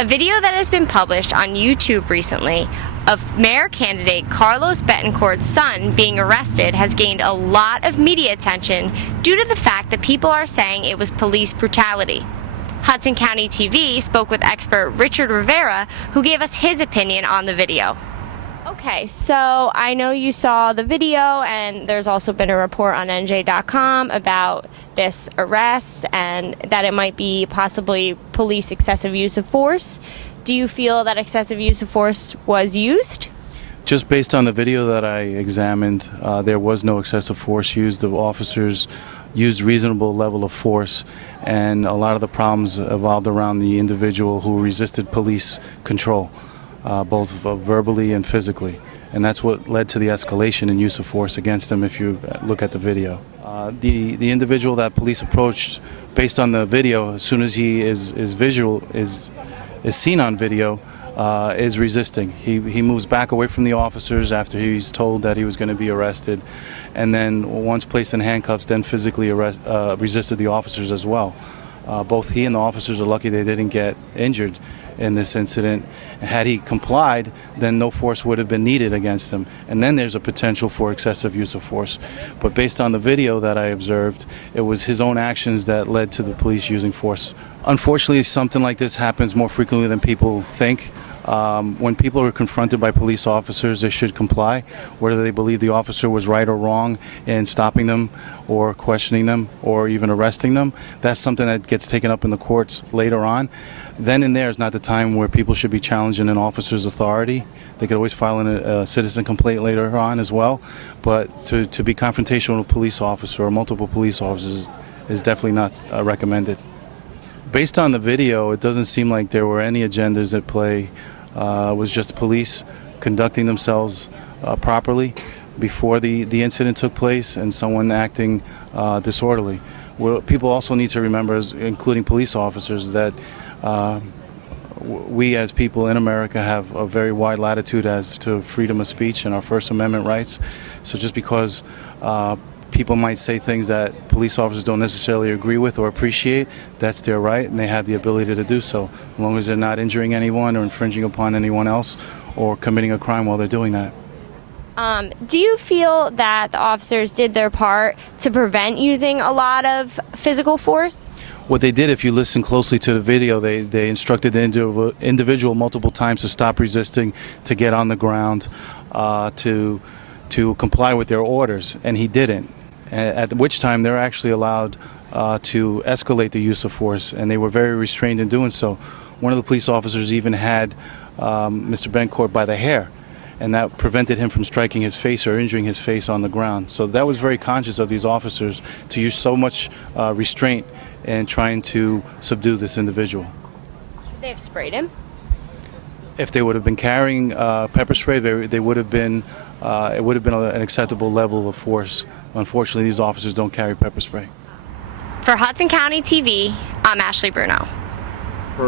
A video that has been published on YouTube recently of mayor candidate Carlos Betancourt's son being arrested has gained a lot of media attention due to the fact that people are saying it was police brutality. Hudson County TV spoke with expert Richard Rivera, who gave us his opinion on the video. Okay, so I know you saw the video, and there's also been a report on NJ.com about this arrest and that it might be possibly police excessive use of force. Do you feel that excessive use of force was used? Just based on the video that I examined, there was no excessive force used. The officers used reasonable level of force, and a lot of the problems evolved around the individual who resisted police control. Both verbally and physically, and that's what led to the escalation in use of force against them. If you look at the video, the individual that police approached, based on the video, as soon as he is seen on video, is resisting. He moves back away from the officers after he's told that he was going to be arrested, and then once placed in handcuffs, then physically resisted the officers as well. Both he and the officers are lucky they didn't get injured in this incident. Had he complied, then no force would have been needed against him, and then there's a potential for excessive use of force. But based on the video that I observed, it was his own actions that led to the police using force. Unfortunately, something like this happens more frequently than people think. When people are confronted by police officers, they should comply, whether they believe the officer was right or wrong in stopping them or questioning them or even arresting them. That's something that gets taken up in the courts later on. Then and there is not the time where people should be challenging an officer's authority. They could always file a citizen complaint later on as well, but to be confrontational with a police officer or multiple police officers is definitely not recommended. Based on the video, it doesn't seem like there were any agendas at play. It was just police conducting themselves properly before the incident took place and someone acting disorderly. Well, people also need to remember, including police officers, that we as people in America have a very wide latitude as to freedom of speech and our First Amendment rights. So just because people might say things that police officers don't necessarily agree with or appreciate, that's their right, and they have the ability to do so, as long as they're not injuring anyone or infringing upon anyone else or committing a crime while they're doing that. Do you feel that the officers did their part to prevent using a lot of physical force? What they did, if you listen closely to the video, they instructed the individual multiple times to stop resisting, to get on the ground, to comply with their orders, and he didn't. At which time they're actually allowed to escalate the use of force, and they were very restrained in doing so. One of the police officers even had Mr. Betancourt by the hair, and that prevented him from striking his face or injuring his face on the ground. So that was very conscious of these officers to use so much restraint in trying to subdue this individual. They have sprayed him? If they would have been carrying pepper spray, they would have been. It would have been an acceptable level of force. Unfortunately, these officers don't carry pepper spray. For Hudson County TV, I'm Ashley Bruno.